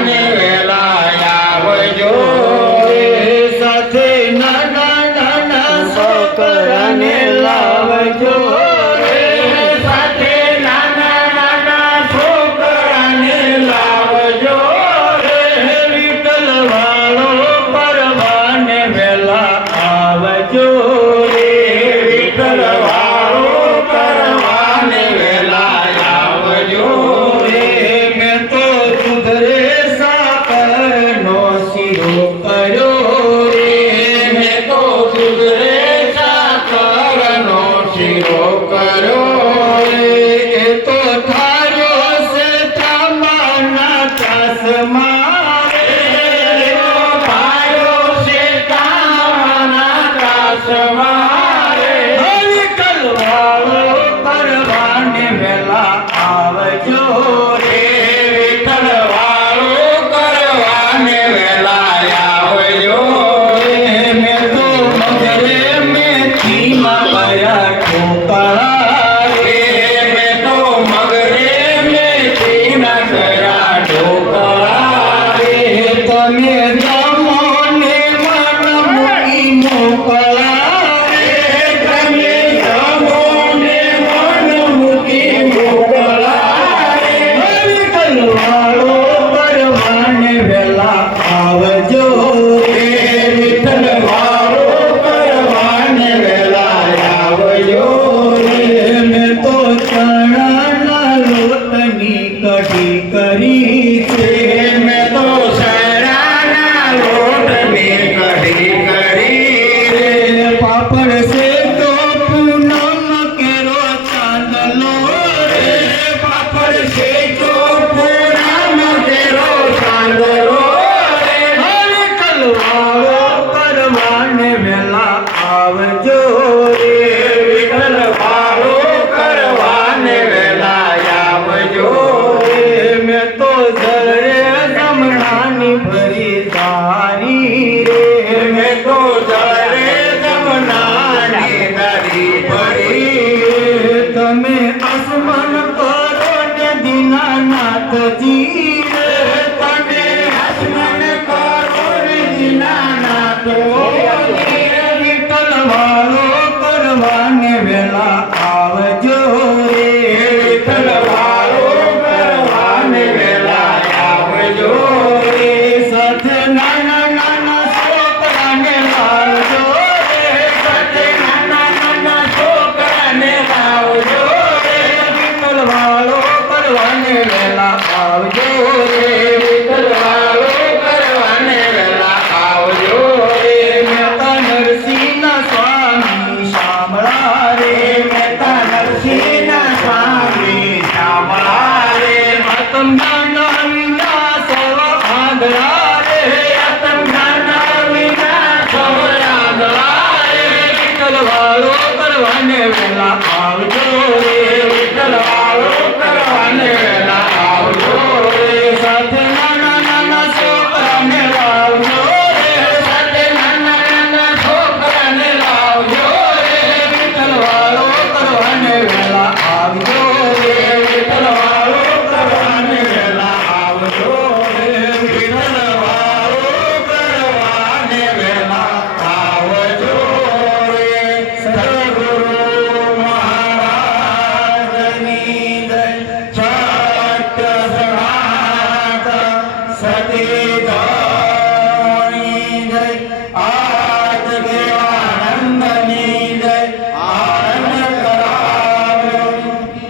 કરવાને વેલા આવજો સાથે નાના નાના છોકરાને લાવજો સાથે નાના નાના છોકરાને લાવજો વિઠ્ઠલ વાળો કરવાને વેલા આવજો વિઠ્ઠલ વાળો કરવાને વેલા આવજો મેં તો સુધરે સાકરનો શીરો કર્યો મેં તો સુધરે સાકરનો શીરો કર્યો એ તો થાર્યો છે તાંબાના ત્રાસમાં થાર્યો છે તાંબાના ત્રાસમાં વિઠ્ઠલ વાળો કરવાને વેલા આવજો વિઠ્ઠલ વાળો કરવાને વેલા આવજો મેં તો મગરે મેથીમાં ભર્યા ઢોકળા મેં તો મગરે મેથીના કર્યા ઢોકળા તમે જમો ને મન મૂકી મોકળા તમે જમો ને મન મૂકી મોકળા વિઠ્ઠલ વાળો કરવાને વેલા આવજો વિઠ્ઠલ વાળો કરવાને વેલા આવજો મેં તો ચણાના લોટની કઢી કરી છે મેં તો ચણાના લોટની કઢી કરી પાપડ શેકો પૂનમ કેરો ચાંદલો પાપડ શેકો પૂનમ કેરો ચાંદલો વિઠ્ઠલ વાળો કરવાને વેલા આવજો વિઠ્ઠલ વાળો કરવાને વેલા આવજો મેં તો જરે જમણાની ભરી ધારી મેં તો જરે જમણાની ધરી ભરી તમે આસમાન કરો ને દીનાનાથજી તમે આસમાન કરો ને દીનાનાથજી વિઠ્ઠલ વાળો કરવાને વેલા આવજો વિઠ્ઠલ વાળો કરવાને વેલા આવજો સાથે નાના નાના છોકરાને લાવજો સાથે નાના નાના છોકરાને લાવજો વિઠ્ઠલ વાળો કરવાને વેલા આવજો વિઠ્ઠલ વાળો કરવાને વેલા આવજો મહેતા નરસિંહના સ્વામી શામળા રે મહેતા નરસિંહના સ્વામી શામળા રે આતમ જ્ઞાન વિના સર્વ આંધળા રે આતમ જ્ઞાન વિના સર્વ આંધળા રે વિઠ્ઠલ વાળો કરવાને વેલા આવજો વિઠ્ઠલ વાળો કરવાને વેલા આવજો સાથે નાના નાના છોકરાને લાવજો સાથે નાના નાના છોકરાને લાવજો વિઠ્ઠલ વાળો કરવાને વેલા આવજો વિઠ્ઠલ વાળો કરવાને વેલા આવજો વિઠ્ઠલ વાળો કરવાને વેલા આવજો સદગુરુ મહારાજની જય સત્ય સનાતન સતી